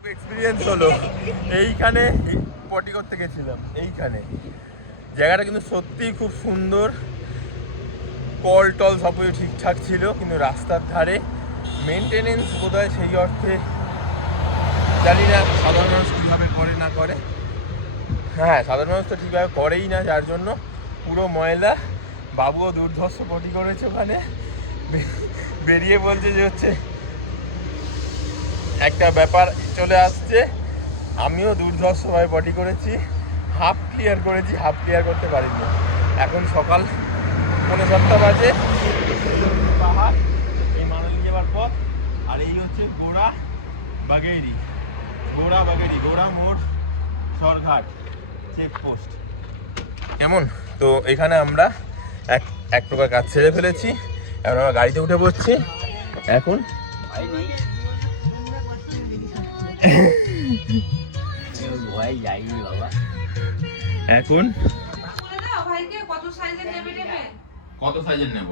খুব এক্সপিরিয়েন্স হলো। এইখানে পটি করতে গেছিলাম, এইখানে জায়গাটা কিন্তু সত্যিই খুব সুন্দর, কল টল সব কিছু ঠিকঠাক ছিল, কিন্তু রাস্তার ধারে মেনটেনেন্স বোধহয় সেই অর্থে জানি না সাধারণ মানুষ কীভাবে করে না করে। হ্যাঁ, সাধারণ মানুষ তো ঠিকভাবে করেই না, যার জন্য পুরো ময়লা। বাবুও দুর্ধর্ষ পটি করেছে ওখানে, বেরিয়ে বলছে যে হচ্ছে একটা ব্যাপার চলে আসছে। আমিও দুর্ধর্ষভাবে পটি করেছি, হাফ ক্লিয়ার করেছি, হাফ ক্লিয়ার করতে পারিনি। এখন সকাল 7:30 বাজে, পাহাড়, এই মানালি যাওয়ার পথ। আর এই হচ্ছে গোড়া বাগেরি, গোড়া মোড় সরঘাট চেকপোস্ট। কেমন? তো এখানে আমরা এক প্রকার কাজ ছেড়ে ফেলেছি। এখন আমরা গাড়িতে উঠে পড়ছি। এখন এখন কত সাইজের নেব?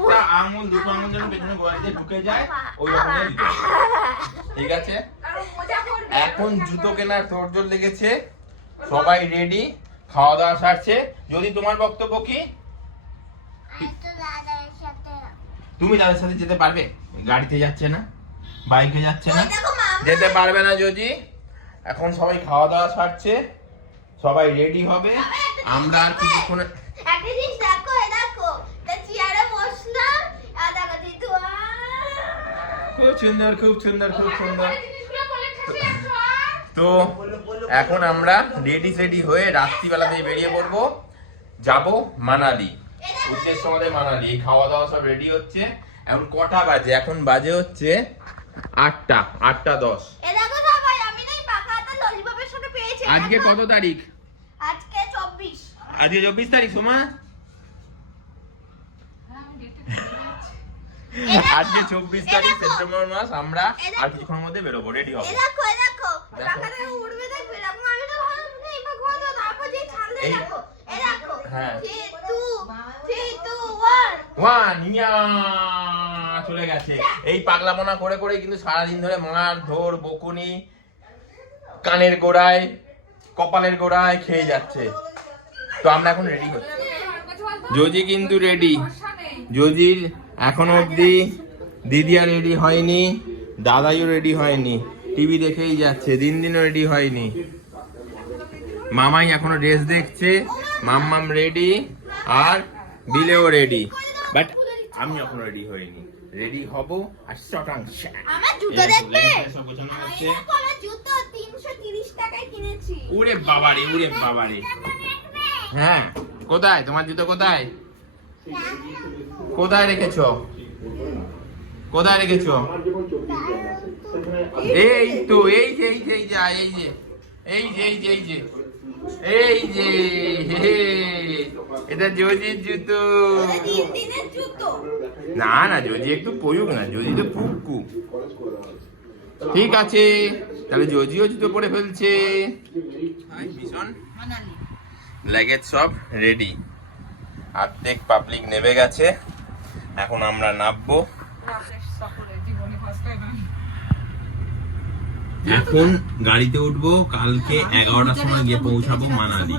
একটা আঙুল, দুটো আঙুল যেন পেছনে গোড়াতে ঢুকে যায়, ওই রকমের দিতে হবে। ঠিক আছে? এখন জুতো কেনার তোড়জোড় লেগেছে, সবাই রেডি, খাওয়া দাওয়া সারছে। যদি তোমার বক্তব্য কি? তুমি তাদের সাথে যেতে পারবে? গাড়িতে যাচ্ছে না, বাইকে যাচ্ছে না, যেতে পারবে না যদি। এখন সবাই খাওয়া দাওয়া সারছে, সবাই রেডি হবে। আমরা আর কিছুক্ষণে খুব সুন্দর, খুব সুন্দর, খুব সুন্দর। তো এখন আমরা রেডি হয়ে রাত্রিবেলাতেই বেরিয়ে পড়বো, যাব মানালি। উদ্দেশ্য আমাদের মানালি। এই খাওয়া দাওয়া সব রেডি হচ্ছে। এখন কটা বাজে? এখন বাজে হচ্ছে 8:10। আজকে কত তারিখ? আজকে 24 তারিখ। সোমা, আজকে 24 তারিখ সেপ্টেম্বর মাস। আমরা আর কিছুক্ষণের মধ্যে বেরোবো, রেডি হবো। চলে গেছে। এই পাগলামোনা করে করে কিন্তু সারাদিন ধরে মার ধর বকুনি কানের গোড়ায়, কপালের গোড়ায় খেয়ে যাচ্ছে। তো আমরা এখন রেডি হচ্ছি। জজি কিন্তু রেডি। জজির এখনো অব্দি দিদিয়া রেডি হয়নি, দাদাইও রেডি হয়নি, টিভি দেখেই যাচ্ছে, দিনও রেডি হয়নি। মামাই এখনো ড্রেস দেখছে, মাম্মাম রেডি, আর বিলেও রেডি। বাট আমি এখনো রেডি হইনি, রেডি হব। আর উড়ে বাবারে, উড়ে বাবারে। হ্যাঁ, কোথায় তোমার জুতো? কোথায় কোথায় রেখেছো? কোথায় রেখেছো? এই তো, এই যে এই যে এই যে এই যে এই যে এই যে এই যে এই যে এটা জজির জুতো। না না, জজি একটু পড়ুক না, জজি তো পুকু। ঠিক আছে, তাহলে জজিও জুতো পরে ফেলছে। ভীষণ লাগেজ সব রেডি। অর্ধেক পাবলিক নেমে গেছে, এখন আমরা নামবো। এখন গাড়িতে উঠবো, কালকে 11টার সময় গিয়ে পৌঁছাবো মানালি।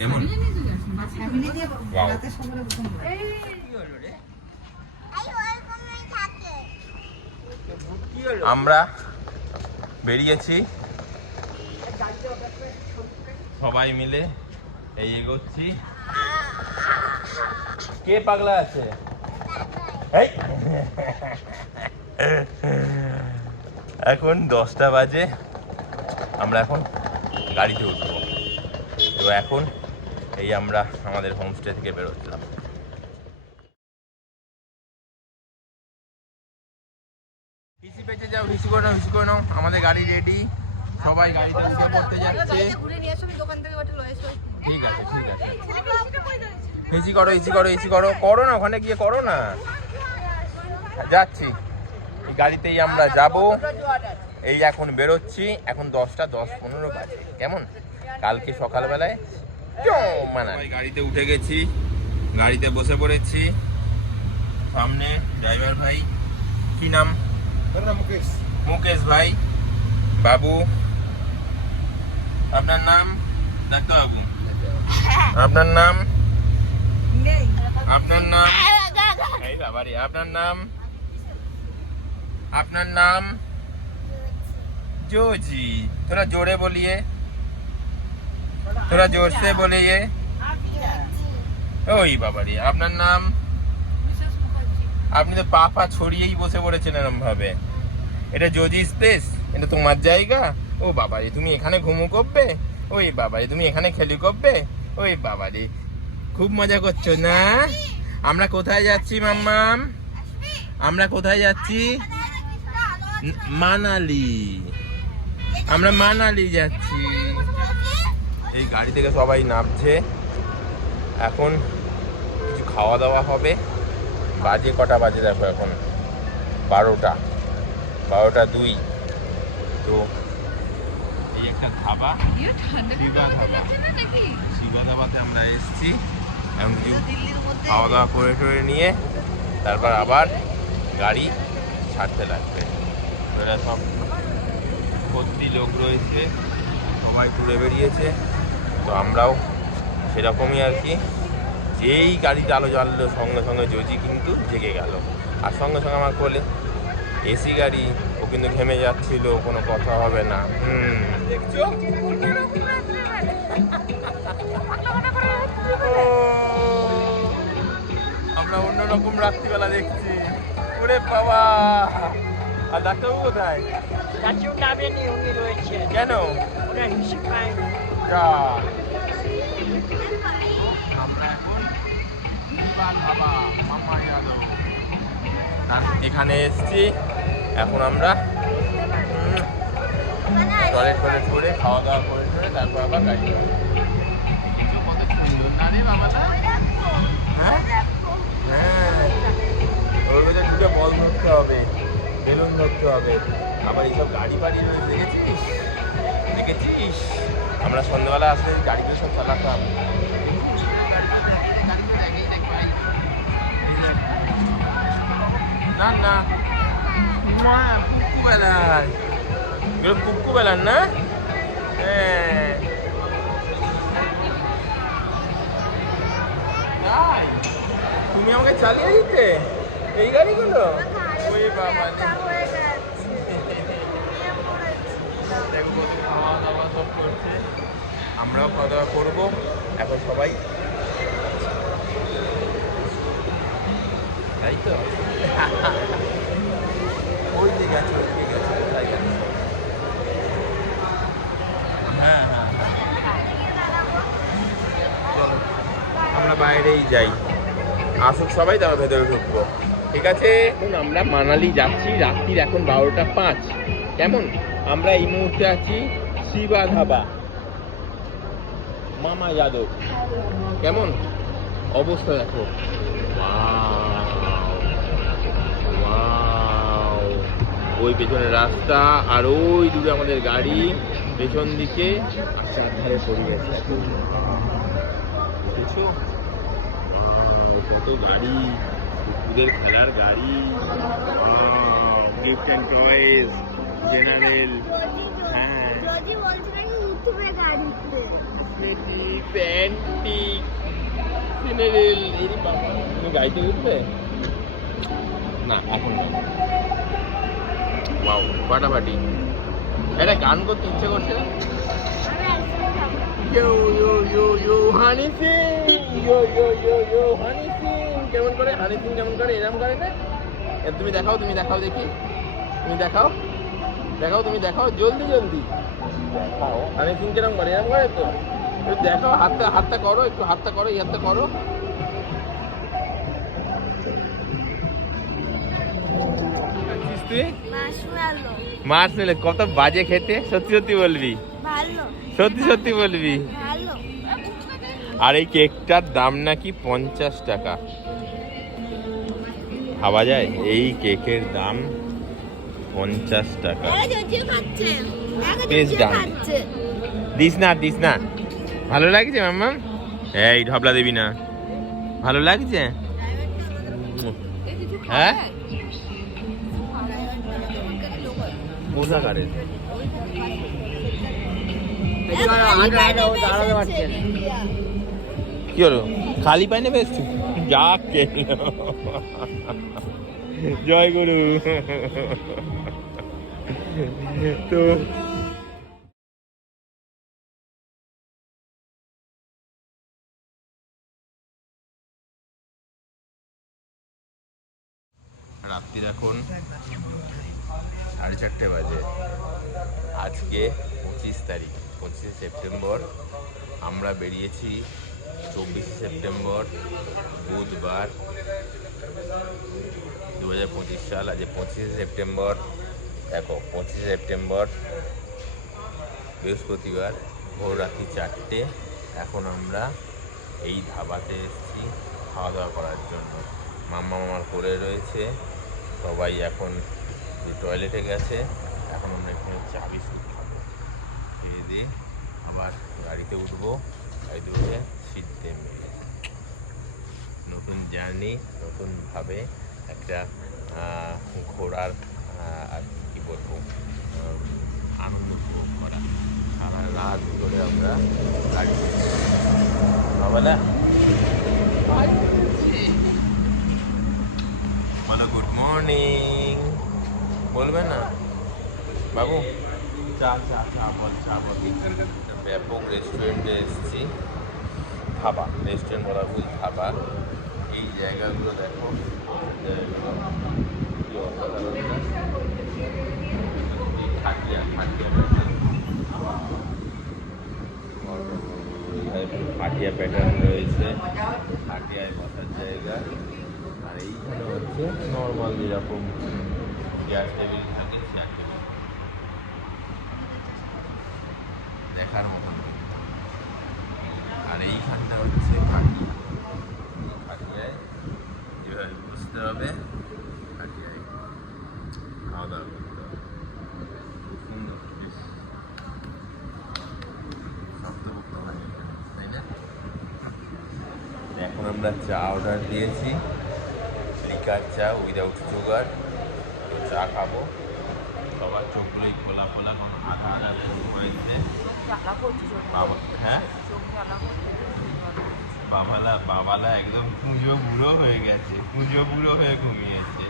কেমন? আমরা বেরিয়েছি সবাই মিলে, এই এগোচ্ছি। কে পাগলা আছে? এখন 10টা বাজে, আমরা এখন গাড়িতে উঠবো। তো এখন এই আমরা আমাদের হোমস্টে থেকে বেরোচ্ছিলাম। হিসি পেঁচে যাও, হিসি করে নাও, হিসি করে নাও। আমাদের গাড়ি রেডি, সবাই গাড়িতে উঠে পড়তে যাচ্ছে। ঠিক আছে, ঠিক আছে। হিসি করো, হিসি করো, হিসি করো, করো না, ওখানে গিয়ে করো না। যাচ্ছি, এই গাড়িতেই আমরা যাব। এই এখন বেরোচ্ছি, এখন 10:10-15 বাজে। কেমন? কালকে সকালবেলায় মানালি। গাড়িতে উঠে গেছি, গাড়িতে বসে পড়েছি। সামনে ড্রাইভার ভাই, কি নাম? মুকেশ। মুকেশ ভাই, বাবু, আপনার নাম? ডাক্তার বাবু, আপনার নাম? আপনার নাম? এই বাবারে, আপনার নাম? আপনার নাম? जोजी। थोड़ा जोरे बोलिए, थोड़ा जोर से बोलिए। ওই বাবারে, আপনার নাম? আপনি তো পা পা ছড়িয়েই বসে পড়েছেন এরকম ভাবে। এটা জোজি স্পেস, এটা তোমার জায়গা। ও বাবারে, তুমি এখানে ঘুমু করবে? ওই বাবারে, তুমি এখানে খেলি করবে? ওই বাবারে, খুব মজা করছো না? আমরা কোথায় যাচ্ছি মাম্মাম? আমরা কোথায় যাচ্ছি? মানালি। আমরা মানালি যাচ্ছি। এই গাড়ি থেকে সবাই নামছে, এখন কিছু খাওয়া দাওয়া হবে। বাজে কটা বাজে দেখো, এখন 12:02। তো এই একটা ধাবা, শিবা ধাবাতে আমরা এসেছি। এখন কিছু খাওয়া দাওয়া করে টরে নিয়ে তারপর আবার গাড়ি ছাড়তে লাগবে। এরা সব ভর্তি লোক রয়েছে, সবাই ঘুরে বেরিয়েছে। তো আমরাও সেরকমই আর কি। যেই গাড়িতে আলো জ্বাললো সঙ্গে সঙ্গে জোজি কিন্তু জেগে গেল। আর সঙ্গে সঙ্গে আমার কোলে, এসি গাড়ি, ও কিন্তু ঘেমে যাচ্ছিল, কোনো কথা হবে না। দেখছো, আমরা অন্যরকম রাত্রিবেলা দেখছি। ওরে বাবা, আর ডাক্তারবাবু কোথায়? কেন? এখানে এসছি, এখন আমরা টয়লেট টয়লেট করে খাওয়া দাওয়া করে তারপর আবার গাড়ি। কত সুন্দর না রে বাবাটা? হ্যাঁ হ্যাঁ, ওর ভেতরে দুটো বল ধরতে হবে, বেলুন ধরতে হবে, আবার এইসব গাড়ি বাড়ি রয়েছে, দেখেছিস? দেখেছিস আমরা সন্ধ্যাবেলা আসলে গাড়িগুলো সব চালাতাম। না না, কুকু বেলার, এগুলো কুকু বেলার না? হ্যাঁ, তুমি আমাকে চালিয়ে দিতে এই গাড়িগুলো? ওই বাবা, দেখো খাওয়া দাওয়া সব করছে, আমরাও খাওয়া দাওয়া করবো এখন সবাই, তাই তো? ওই যে গেছে, ওইদিকে গেছে, কোথায় গেছে? হ্যাঁ হ্যাঁ, চলো আমরা বাইরেই যাই, আসুক সবাই, তারপর ভেতরে ঢুকবো, ঠিক আছে? এখন আমরা মানালি যাচ্ছি, রাত্রির এখন 12:05। কেমন? আমরা এই মুহূর্তে আছি শিবা ধাবা, মামা যাদব। কেমন অবস্থা দেখো, ওই পেছনে রাস্তা, আর ওই দূরে আমাদের গাড়ি, পেছন দিকে চারধারে পরিবেশ কত গাড়ি, কুকুরের খেলার গাড়ি, গিফট অ্যান্ড টয়েস, জেনারেল, হ্যাঁ, প্যান্টিক, জেনারেল। এই বাবা, তুমি গাড়িতে উঠবে না এখন? ওয়াও, ফাটাফাটি। এটা গান করতে ইচ্ছে করছে না? ইয়ো ইয়ো ইয়ো ইয়ো হানি সিং, ইয়ো ইয়ো ইয়ো ইয়ো হানি সিং। কেমন করে হানি সিং, কেমন করে? এরকম করে না? তুমি দেখাও, তুমি দেখাও দেখি, তুমি দেখাও, দেখাও, তুমি দেখাও, জলদি জলদি দেখাও। হানি সিং কেরকম করে? এরকম করে তো? একটু দেখাও, হাতটা হাতটা করো, একটু হাতটা করো, এই হাতটা করো। মার্শমেলো কত বাজে খেতে, সত্যি সত্যি বলবি? সত্যি সত্যি বলবি? আর এই কেকটার দাম নাকি 50 টাকা। ভাবা যায়, এই কেকের দাম 50 টাকা। বেশ দাম। দিস না, দিস না। ভালো লাগছে মাম্মা? এই ঢপলা দিবি না। ভালো লাগছে? হ্যাঁ কোথাকারের কি হলো খালি পাই নেবে এসছি যা জয় গুরু তো রাত্রির এখন 4:30 বাজে। আজকে 25 তারিখ, 25 সেপ্টেম্বর। আমরা বেরিয়েছি 24 সেপ্টেম্বর বুধবার 2025 সাল। আজ 25 সেপ্টেম্বর, দেখো 25 সেপ্টেম্বর বৃহস্পতিবার, ভোর রাত্রি 4টে। এখন আমরা এই ধাবাতে এসেছি খাওয়া দাওয়া করার জন্য। মাম্মা মামার কোলে রয়েছে, সবাই এখন টয়লেটে গেছে। এখন আমরা এখানে চা বিস্কুট খাবো, খেয়ে দিয়ে আবার গাড়িতে উঠবো। গাড়িতে উঠে সিদ্ধে মিলে নতুন জার্নি, নতুনভাবে একটা ঘোরার আর কি বলবো আনন্দ উপভোগ করা। সারা রাত ধরে আমরা গাড়ি বাবালা বলো গুড মর্নিং বলবে না বাবু? চা চা চা বল, চা বল। ব্যাপক রেস্টুরেন্টে এসেছি, ধাবা, রেস্টুরেন্ট বলা ভুল, ধাবা। এই জায়গাগুলো দেখো, পাটিয়া প্যাটার্ন রয়েছে, পাটিয়ায় বসার জায়গা। আর এইখানে হচ্ছে নর্মাল যেরকম চেয়ার টেবিল থাকে, চেয়ার টেবিল দেখার মতন। আর এইখানটা হচ্ছে পাটিয়া, পাটিয়ায় যেভাবে বসতে হবে, পাটিয়ায় খাওয়া দাওয়া করতে হবে। খুব সুন্দর, বেশ শক্তপোক্ত হয় এখানে, তাই না? এখন আমরা চা অর্ডার দিয়েছি, লিকার চা উইদাউট সুগার। তো চা খাবো, সবার চোখগুলোই খোলা খোলা, কারণ আধা আধা হয়েছে। হ্যাঁ বাবালা একদম পুজো বুড়ো হয়ে গেছে, পুজো বুড়ো হয়ে ঘুমিয়েছে।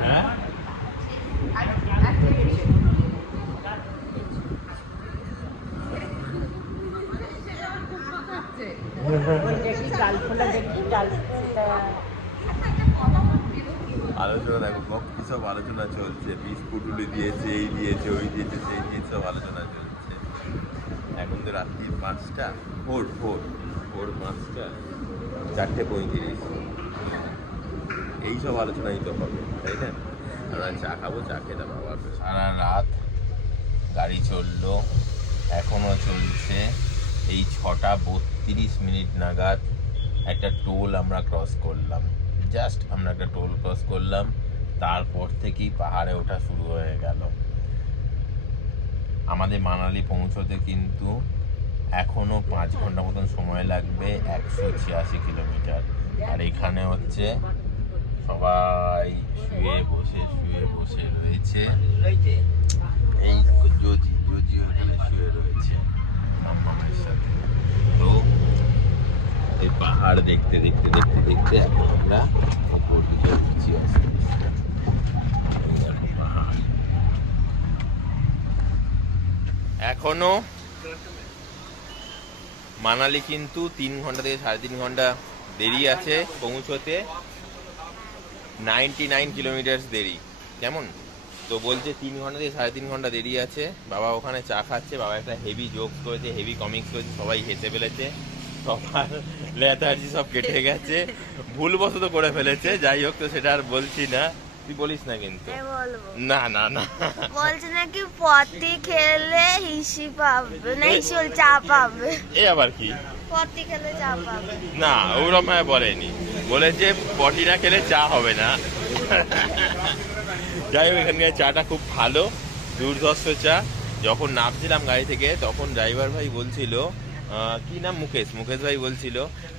হ্যাঁ আলোচনা দেখো, কি সব আলোচনা চলছে। বিস্কুট উলি দিয়েছে, এই দিয়েছে, ওই দিয়েছে, সেই দিয়েছে, সব আলোচনা চলছে। এখন তো রাত্রি 5টা, ভোর 5টা, 4:35। এইসব আলোচনাই তো হবে, তাই না? আমরা চা খাবো, চা খেতে বাবা। সারা রাত গাড়ি চললো, এখনও চলছে। এই 6:32 নাগাদ একটা টোল আমরা ক্রস করলাম। জাস্ট আমরা একটা টোল ক্রস করলাম, তারপর থেকেই পাহাড়ে ওঠা শুরু হয়ে গেল। আমাদের মানালি পৌঁছতে কিন্তু এখনও 5 ঘন্টা মতন সময় লাগবে, 186 কিলোমিটার। আর এখানে হচ্ছে সবাই শুয়ে বসে রয়েছে। এই জজি ওখানে শুয়ে রয়েছে মামার সাথে। তো এই পাহাড় দেখতে এখন আমরা উপর দিকে উঠছি। পাহাড় এখনো মানালি কিন্তু 3 ঘন্টা থেকে 3.5 ঘন্টা দেরি আছে পৌঁছতে। 99 কিলোমিটার দেরি, কেমন? তো বলছে 3 ঘন্টা থেকে 3.5 ঘন্টা দেরি আছে। বাবা ওখানে চা খাচ্ছে, বাবা একটা হেভি জোক করেছে, হেভি কমিক্স করেছে, সবাই হেসে ফেলেছে, সবার লেথার্জি সব কেটে গেছে, ভুলবশত করে ফেলেছে। যাই হোক, তো সেটা আর বলছি না, তুই বলিস না কিন্তু। না না না, বলছে নাকি পটি খেলে হিসি পাবে না, হিসি চা পাবে। এ আবার কি? পটি খেলে চা পাবে না, ওরকম বলেনি, বলেছে পটি না খেলে চা হবে না। যাই হোক, এখানকার চাটা খুব ভালো, দুর্ধর্ষ চা। যখন নামছিলাম গাড়ি থেকে, তখন ড্রাইভার ভাই বলছিল, কি নাম, মুকেশ ভাই বলছিল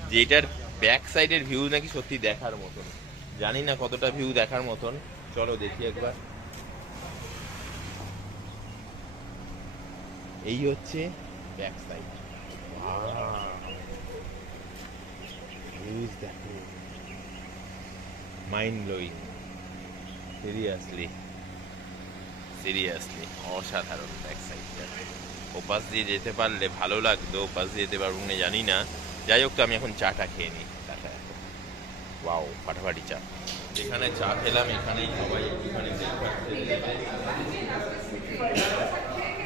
যে এটার ব্যাক সাইডের ভিউ নাকি সত্যি দেখার মতন। জানি না কতটা ভিউ দেখার মতন, চলো দেখি একবার। এই হচ্ছে ব্যাক সাইড। ভিউজ দেখো, মাইন্ড ব্লোয়িং, সিরিয়াসলি অসাধারণ ব্যাক সাইডটা। ওপাশ দিয়ে যেতে পারলে ভালো লাগতো, ওপাশ দিয়ে যেতে পারবো না জানি না। যাই হোক, তো আমি এখন চাটা খেয়ে নিই। চাটা এখন ওয়াও, ফাটাফাটি চা। যেখানে চা খেলাম এখানেই সবাই একটুখানি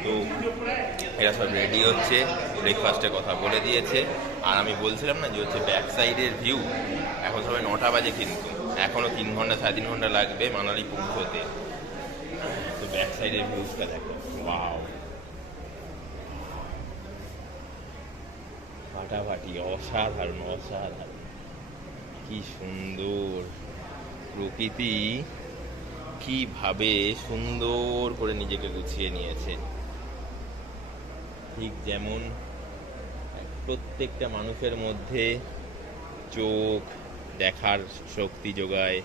তো এরা সব রেডি হচ্ছে, ব্রেকফাস্টের কথা বলে দিয়েছে। আর আমি বলছিলাম না যে হচ্ছে ব্যাক সাইডের ভিউ। এখন সবাই 9টা বাজে, কিন্তু এখনও 3 ঘন্টা 3.5 ঘন্টা লাগবে মানালি পৌঁছতে। তো ব্যাক সাইডের ভিউজটা দেখো, ওয়াও, ফাটাফাটি, অসাধারণ। কি সুন্দর প্রকৃতি, কিভাবে সুন্দর করে নিজেকে গুছিয়ে নিয়েছে। ঠিক যেমন প্রত্যেকটা মানুষের মধ্যে চোখ দেখার শক্তি যোগায়,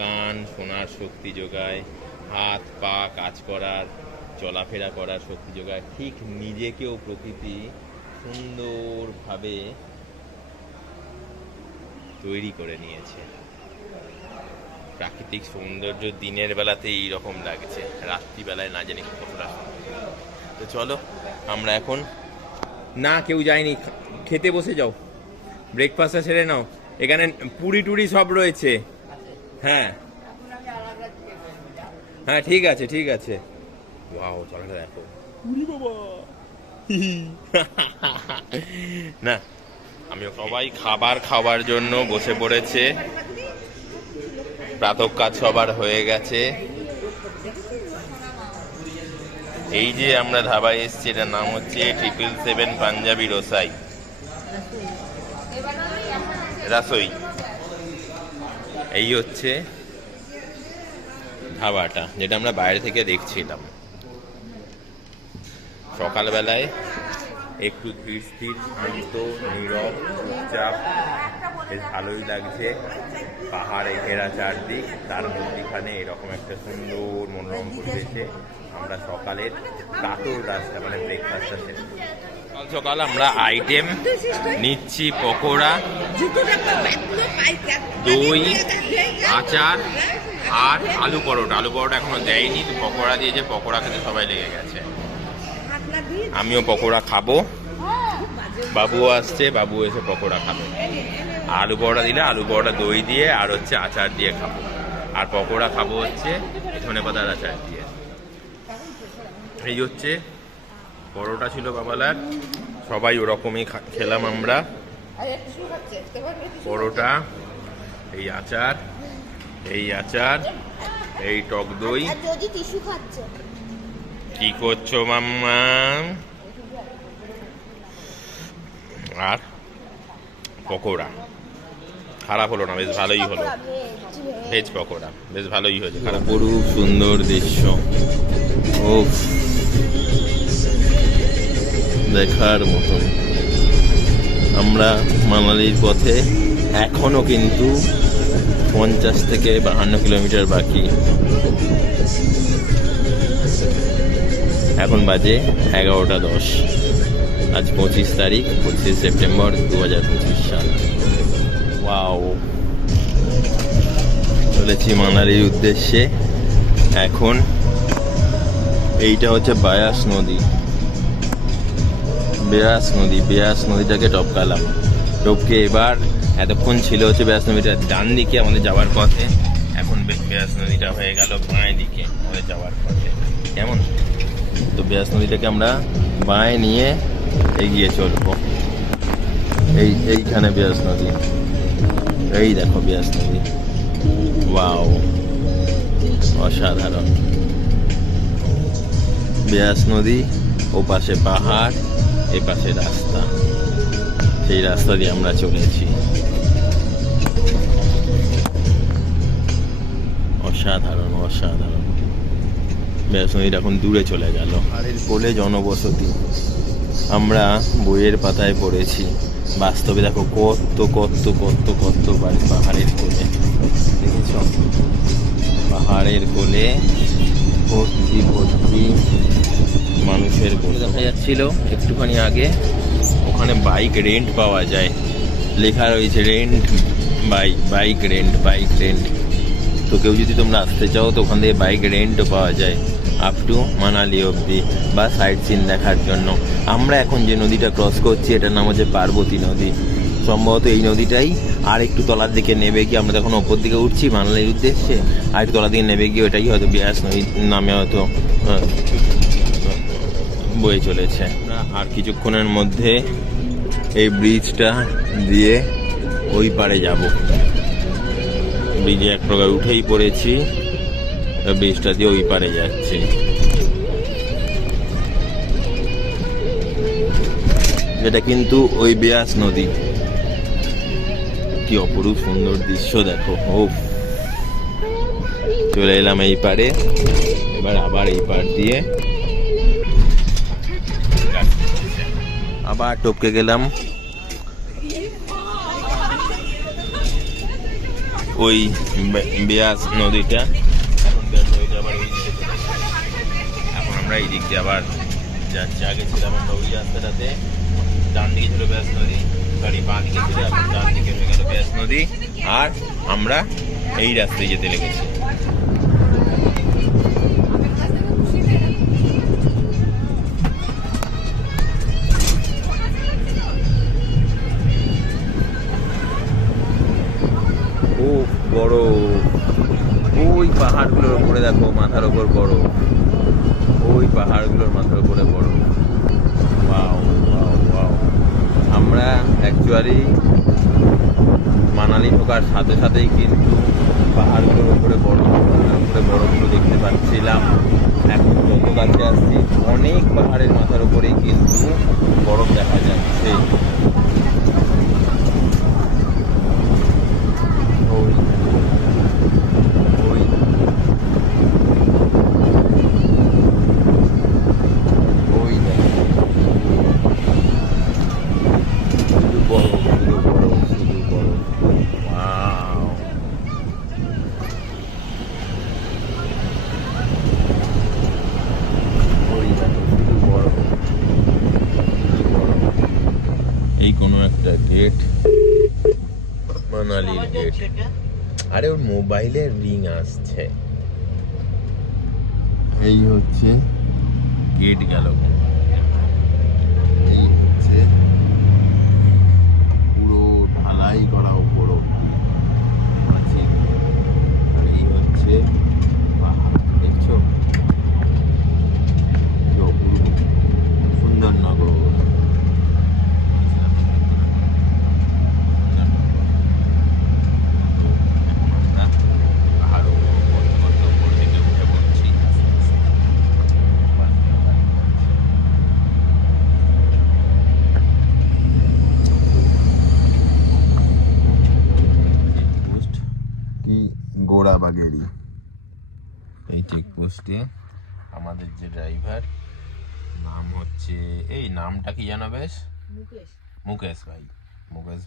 কান শোনার শক্তি যোগায়, হাত পা কাজ করার চলাফেরা করার শক্তি যোগায়, ঠিক নিজেকেও প্রকৃতি সুন্দরভাবে তৈরি করে নিয়েছে। প্রাকৃতিক সৌন্দর্য দিনের বেলাতে এইরকম লাগছে, রাত্রিবেলায় না জানি কতটা। তো চলো, আমরা এখন না, কেউ যায়নি, খেতে বসে যাও, ব্রেকফাস্টটা সেরে নাও। এখানে পুরি টুরি সব রয়েছে। হ্যাঁ হ্যাঁ, ঠিক আছে। ওয়াও, চলো দেখো, না আমিও। সবাই খাবার খাওয়ার জন্য বসে পড়েছে। প্রাতঃ কাজ সবার হয়ে গেছে। এই যে আমরা ধাবায় এসছি, এটার নাম হচ্ছে 777 পাঞ্জাবি রসাই রাসই। এই হচ্ছে ধাবাটা, যেটা আমরা বাইরে থেকে দেখছিলাম। সকালবেলায় একটু ধীর স্থির, শান্ত, নীরব, চুপচাপ, বেশ ভালোই লাগছে। পাহাড়ে ঘেরা চারদিক, তার মধ্যখানে এরকম একটা সুন্দর মনোরম পরিবেশে আমরা সকালের কাতর রাস্তা মানে ব্রেকফাস্টটা সেরে সকাল আমরা আইটেম নিচ্ছি পকোড়া, দই, আচার আর আলু পরোটা। আলু পরোটা এখনো দেয়নি, তো পকোড়া দিয়েছে, পকোড়া খেতে সবাই লেগে গেছে। আমিও পকোড়া খাবো, বাবুও আসছে, বাবু এসে পকোড়া খাবে। আলু পরোটা দিলে আলু পরোটা দই দিয়ে আর হচ্ছে আচার দিয়ে খাবো, আর পকোড়া খাবো হচ্ছে ধনেপাতার আচার দিয়ে। এই হচ্ছে পরোটা ছিল বাবালার, সবাই ওরকমই খেলাম আমরা। পরোটা, এই আচার, এই টক দই। কি করছো মাম্মা? আর পকোড়া খারাপ হলো না, বেশ ভালোই হলো। ভেজ পকোড়া বেশ ভালোই হয়েছে, খারাপ। অপরূপ সুন্দর দৃশ্য, ও দেখার মতন। আমরা মানালির পথে, এখনো কিন্তু 50 থেকে 52 কিলোমিটার বাকি। এখন বাজে 11:10। আজ 25 তারিখ, 25 সেপ্টেম্বর 2025 সাল। ওয়াও, চলেছি মানালির উদ্দেশ্যে। এখন এইটা হচ্ছে বায়াস নদী, বেয়াস নদীটাকে টপকালাম। টপকে এবার এতক্ষণ ছিল হচ্ছে বেয়াস নদীটা ডান দিকে আমাদের যাওয়ার পথে, এখন বেয়াস নদীটা হয়ে গেল বাঁয়ে দিকে আমাদের যাওয়ার পথে। কেমন? তো বেয়াস নদীটাকে আমরা বাঁয়ে নিয়ে এগিয়ে চলবো। এইখানে বেয়াস নদী, এই দেখো বেয়াস নদী। ওয়াও, অসাধারণ। বেয়াস নদী, ও পাশে পাহাড়, এ পাশে রাস্তা। সেই রাস্তা দিয়ে আমরা চলেছি। অসাধারণ। বেয়াস নদীটা এখন দূরে চলে গেল। পাহাড়ের কোলে জনবসতি। আমরা বইয়ের পাতায় পড়েছি, বাস্তবে দেখো কত কত কত কত বাড়ি পাহাড়ের কোলে। দেখেছ, পাহাড়ের কোলে ভর্তি ভর্তি মানুষের দেখা যাচ্ছিল একটুখানি আগে, ওখানে বাইক রেন্ট পাওয়া যায়, লেখা রয়েছে রেন্ট বাইক রেন্ট। তো কেউ যদি তোমরা আসতে চাও তো ওখান থেকে বাইক রেন্টও পাওয়া যায় আপ টু মানালি অবধি, বা সাইট সিন দেখার জন্য। আমরা এখন যে নদীটা ক্রস করছি এটার নাম হচ্ছে পার্বতী নদী। সম্ভবত এই নদীটাই আর একটু তলার দিকে নেবে গিয়ে, আমরা তখন ওপর দিকে উঠছি মানালির উদ্দেশ্যে, আর একটু তলার দিকে নেবে গিয়ে ওটাই হয়তো ব্যাস নদীর নামে হয়তো বয়ে চলেছে। আর কিছুক্ষণের মধ্যে এই ব্রিজটা দিয়ে ওই পারে যাব। ব্রিজে এক প্রকার উঠেই পড়েছি, ব্রিজটা দিয়ে ওই পারে যাচ্ছি। যেটা কিন্তু ওই বেয়াস নদী। কি অপরূপ সুন্দর দৃশ্য দেখো। ও চলে এলাম এই পারে, এবার আবার এই পার দিয়ে আবার টপকে গেলাম ওই বেয়াস নদীটা। এখন বেয়াস নদীটা আবার ওই দিকে চলে গেছে। এখন আমরা এই দিক দিয়ে আবার যাচ্ছি। আগে ছিলাম আমরা ওই রাস্তাটাতে, ডান দিকে ছিল বেয়াস নদী, সরি বাঁ দিকে ছিল, এখন ডান দিকে হয়ে গেল বেয়াস নদী, আর আমরা এই রাস্তায় যেতে লেগেছি। বড় ওই পাহাড়গুলোর উপরে দেখো, মাথার ওপর বড়, ওই পাহাড়গুলোর মাথার উপরে বড়। Wow wow wow. আমরা অ্যাকচুয়ালি মানালি ঢোকার সাথে সাথেই কিন্তু পাহাড়গুলোর উপরে বরফগুলো দেখতে পাচ্ছিলাম। এখন যত কাছে আসছি অনেক পাহাড়ের মাথার উপরেই কিন্তু বরফ দেখা যাচ্ছে। গেট, মানালির গেট। আরে ওর মোবাইলে রিং আসছে। এই হচ্ছে গেট গেল, এই হচ্ছে পুরো ঢালাই করা উপর আছে, আর এই হচ্ছে পাহাড়। দেখছো কি অপূর্ব সুন্দর নগর। গোড়াবাগেরি এই চেকপোস্টে আমাদের যে ড্রাইভার, নাম হচ্ছে, এই নামটা কি জানো বেশ, মুকেশ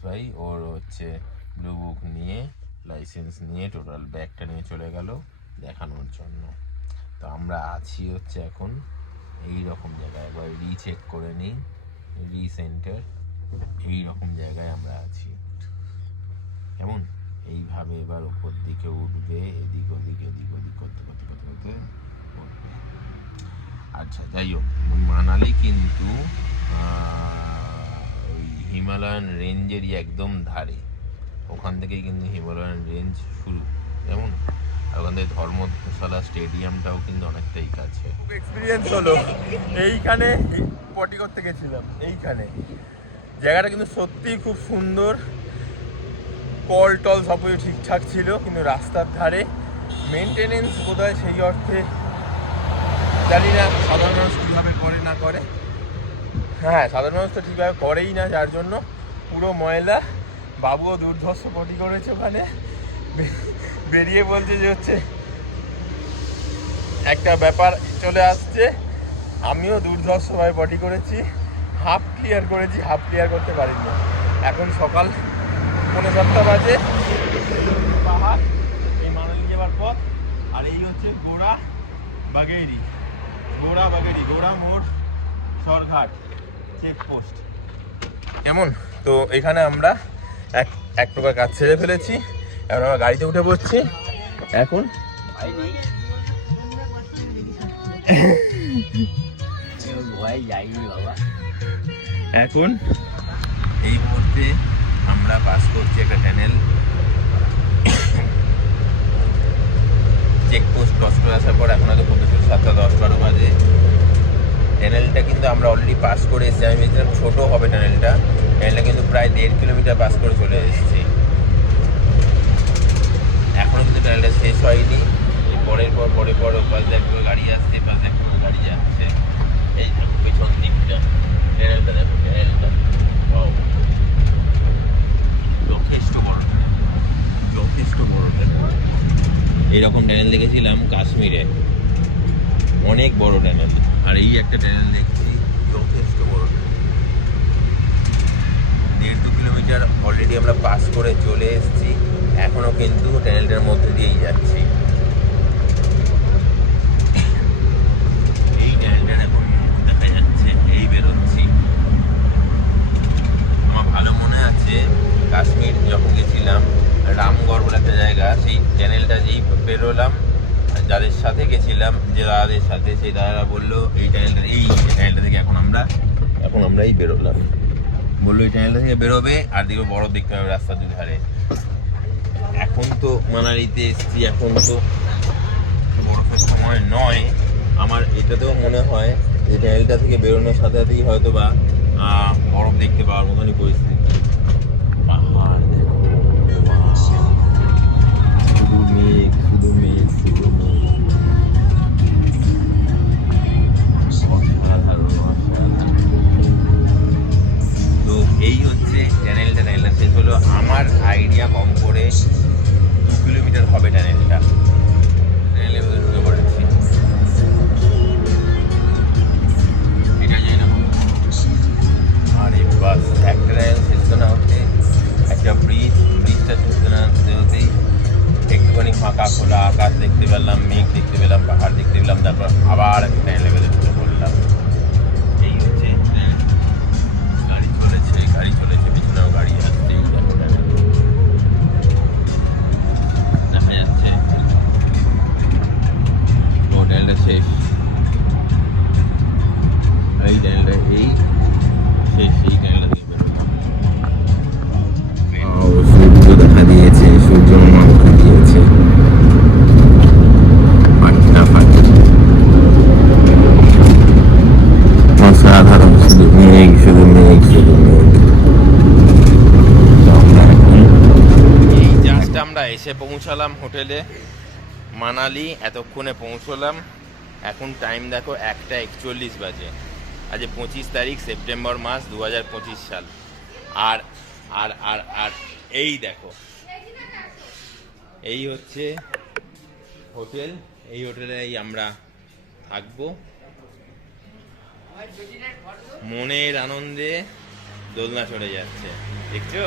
ভাই। ওর হচ্ছে ব্লু বুক নিয়ে, লাইসেন্স নিয়ে, টোটাল ব্যাগটা নিয়ে চলে গেল দেখানোর জন্য। তো আমরা আছি হচ্ছে এখন এই রকম জায়গায়, একবার রিচেক করে নিই, রিসেন্টার এই রকম জায়গায় আমরা আছি। কেমন এইভাবে এবার উপর দিকে উঠবে, এদিক ওদিক করতে উঠবে। আচ্ছা যাই হোক, মানালি কিন্তু ওই হিমালয়ান রেঞ্জেরই একদম ধারে, ওখান থেকেই কিন্তু হিমালয়ান রেঞ্জ শুরু। যেমন আর ওখান থেকে ধর্মশালা স্টেডিয়ামটাও কিন্তু অনেকটাই কাছে। খুব এক্সপিরিয়েন্স হলো, এইখানে পটি করতে গেছিলাম, এইখানে জায়গাটা কিন্তু সত্যিই খুব সুন্দর। কল টল সব কিছু ঠিকঠাক ছিল, কিন্তু রাস্তার ধারে মেনটেনেন্স বোধহয় সেই অর্থে জানি না সাধারণ মানুষ কীভাবে করে না করে। হ্যাঁ, সাধারণ মানুষ তো ঠিকভাবে করেই না, যার জন্য পুরো ময়লা। বাবুও দুর্ধর্ষ পটি করেছে ওখানে, বেরিয়ে বলছে যে হচ্ছে একটা ব্যাপার চলে আসছে। আমিও দুর্ধর্ষভাবে পটি করেছি, হাফ ক্লিয়ার করেছি, হাফ ক্লিয়ার করতে পারিনি। এখন সকাল 7:30 বাজে, পাহাড় এই মানালি যাওয়ার পথ, আর এই হচ্ছে গোড়াবাগেরি। গৌড়া মোড় সরঘাট চেকপোস্ট। কেমন? তো এখানে আমরা এক প্রকার কাজ ছেড়ে ফেলেছি, এখন আমরা গাড়িতে উঠে পড়ছি। এখন এখন এই মুহূর্তে আমরা পাস করছি একটা টানেল। চেকপোস্ট ক্রস করে আসার পর এখন হয়তো খুব বেশি 7:10-12 বাজে। টানেলটা কিন্তু আমরা অলরেডি পাস করে এসেছি। আমি ভেবেছিলাম ছোটো হবে টানেলটা কিন্তু প্রায় 1.5 কিলোমিটার পাস করে চলে এসেছি। এখনও কিন্তু টানেলটা শেষ হয়নি। পরে ওপাশ দেখো গাড়ি আসছে, পাশ দেখো গাড়ি যাচ্ছে। এই দেখো পেছন দিকটা টানেলটা, দেখো টানেলটা যথেষ্ট বড় টানেল। এইরকম টানেল দেখেছিলাম কাশ্মীরে, অনেক বড় টানেল। আর এই একটা টানেল দেখছি যথেষ্ট বড় টানেল। 1.5-2 কিলোমিটার অলরেডি আমরা পাস করে চলে এসেছি, এখনো কিন্তু টানেলটার মধ্যে দিয়েই যাচ্ছি। এই টানেলটার এখন দেখা যাচ্ছে, এই বেরোচ্ছি। আমার ভালো মনে আছে কাশ্মীর যখন গেছিলাম, রামগড় বলে একটা জায়গা, সেই টানেলটা যেই বেরোলাম, যাদের সাথে গেছিলাম, যে দাদাদের সাথে, সেই দাদারা বললো এই টানেলটা থেকে এখন আমরা এই বেরোলাম। বললো এই টানেলটা থেকে বেরোবে আর দেখবে বরফ দেখতে হবে রাস্তার দুধারে। এখন তো মানালিতে এসেছি, এখন তো বরফের সময় নয়। আমার এটাতেও মনে হয় যে টানেলটা থেকে বেরোনোর সাথে সাথেই হয়তো বা বরফ দেখতে পাওয়ার মতনই পরিস্থিতি। পাহাড় দেখো, শুধু মেঘ। তো এই হচ্ছে টানেলটা শেষ হলো। আমার আইডিয়া কম করে 2 কিলোমিটার হবে টানেলটা। টানেলের মধ্যে ঢুকে পড়েছি, এটা যাই না। আরে বাস, একটা টানেল শেষ না হতে একটা ব্রিজটা শেষ না হতেই একটুখানি ফাঁকা খোলা আকাশ দেখতে পেলাম, মেঘ দেখতে পেলাম, পাহাড় দেখতে পেলাম, তারপর আবার একটা টানেলের মধ্যে ঢুকে পড়লাম। এই হচ্ছে গাড়ি চলেছে, পিছনেও গাড়ি আসছে, দেখা যাচ্ছে। তো টানেলটা শেষ, এই টানেলটা শেষ, এই টানেলটা দেখবে। সূর্য দেখা দিয়েছে, সূর্য মুখে দিয়েছে, অসাধারণ। শুধু মেঘ। এই জাস্ট আমরা এসে পৌঁছালাম হোটেলে মানালি, এতক্ষণে পৌঁছলাম। এখন টাইম দেখো 1:41 বাজে। আজ 25 তারিখ সেপ্টেম্বর মাস 2025 সাল। আর আর আর আর এই দেখো, এই হচ্ছে হোটেল। এই হোটেলেই আমরা থাকবো। মনের আনন্দে দোলনা চড়ে যাচ্ছে, দেখছো?